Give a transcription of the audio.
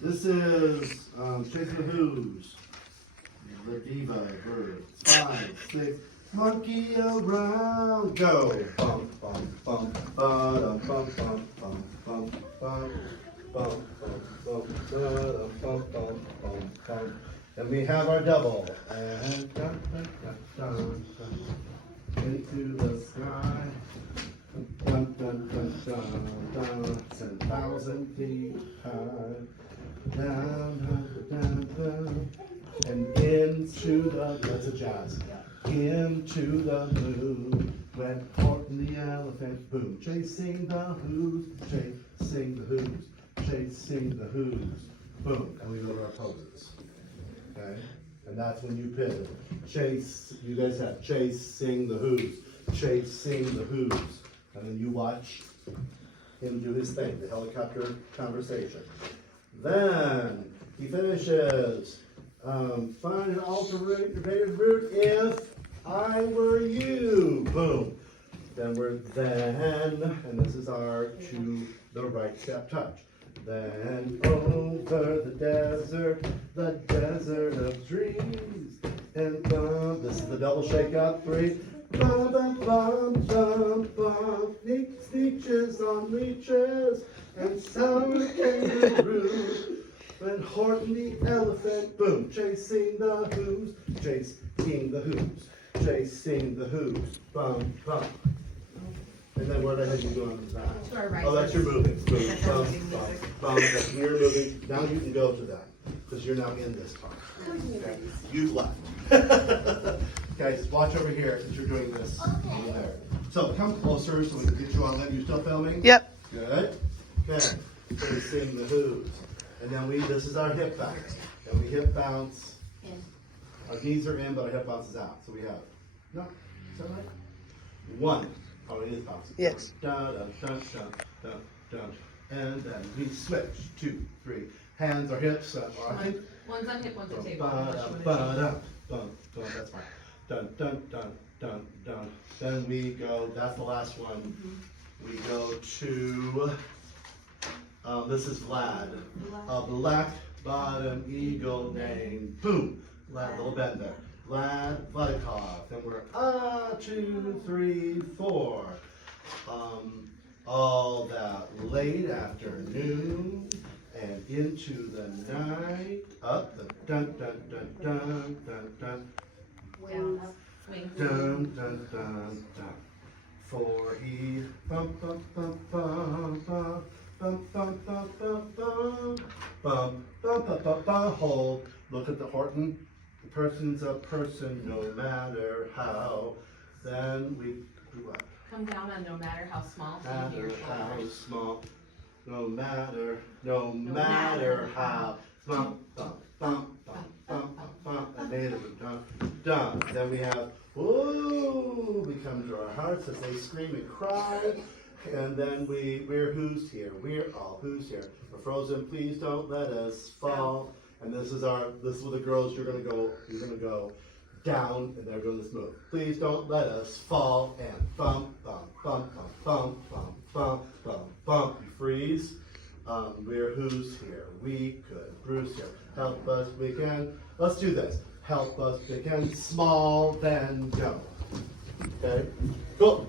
This is Chasing the Who's. The diva bird. 5, 6, monkey around. Go. Bum, bum, bum, ba-dum, bum, bum, bum, bum, bum, bum, bum, ba-dum, bum, bum, bum, bum. And we have our double. And dun, dun, dun, dun, dun, into the sky. Dun, dun, dun, dun, dun, 10,000 feet high. Down, down, down, and into the, that's a jazz. Into the blue, went Horton the elephant, boom. Chasing the who's, chasing the who's, chasing the who's, boom. And we go to our poses, okay? And that's when you pivot. Chase, you guys have chasing the who's, chasing the who's. And then you watch him do his thing, the helicopter conversation. Then he finishes, find an alternative route if I were you, boom. Then we're then, and this is our to the right step touch. Then over the desert of dreams. And this is the double shake up, 3. Bum, bum, bum, bum, bum. Sneeches on leeches and some kangaroo. And Horton the elephant, boom. Chasing the who's, chasing the who's, chasing the who's, bum, bum. And then where the heck you going with that? To our right. Oh, that's your moving. Boom, bum, bum, bum. That's your moving. Now you can go to that because you're now in this part. Okay. You've left. Guys, watch over here since you're doing this over there. So come closer so we can get you on that. You still filming? Yep. Good. Okay. So we sing the who's. And then this is our hip bounce. And we hip bounce. Our knees are in, but our hip bounces out. So we have, no, is that right? 1. Oh, it is bouncing. Yes. Dun, dun, dun, dun, dun, dun. And then we switch. 2, 3. Hands or hips. One's on hip, one's on table. That's fine. Dun, dun, dun, dun, dun. Then we go, that's the last one. We go to, this is Vlad. A black bottom eagle named, boom. Vlad, little bend there. Vladikov. Then we're, 2, 3, 4. All that late afternoon and into the night. Up the dun, dun, dun, dun, dun, dun. Down, up, swing. Dun, dun, dun, dun. 4E, bum, bum, bum, bum, bum, bum, bum, bum, bum, bum, bum, bum, bum, bum, bum, hold. Look at the Horton. The person's a person, no matter how. Then we do what? Come down on no matter how small. So you Matter do your how shoulders. small. No matter how. Bum, bum, bum, bum, bum, bum, bum. And native done. Done. Then we have, ooh, we come to our hearts as they scream and cry. And then we're who's here. We're all who's here. We're frozen, please don't let us fall. And this is with the girls, you're gonna go down and they're doing this move. Please don't let us fall and bump, bump, bump, bump, bump, bump, bump, bump, bump. You freeze. We're who's here. We could. Bruce here. Help us, we can. Let's do this. Help us, we can. Small, then go. Okay? Cool.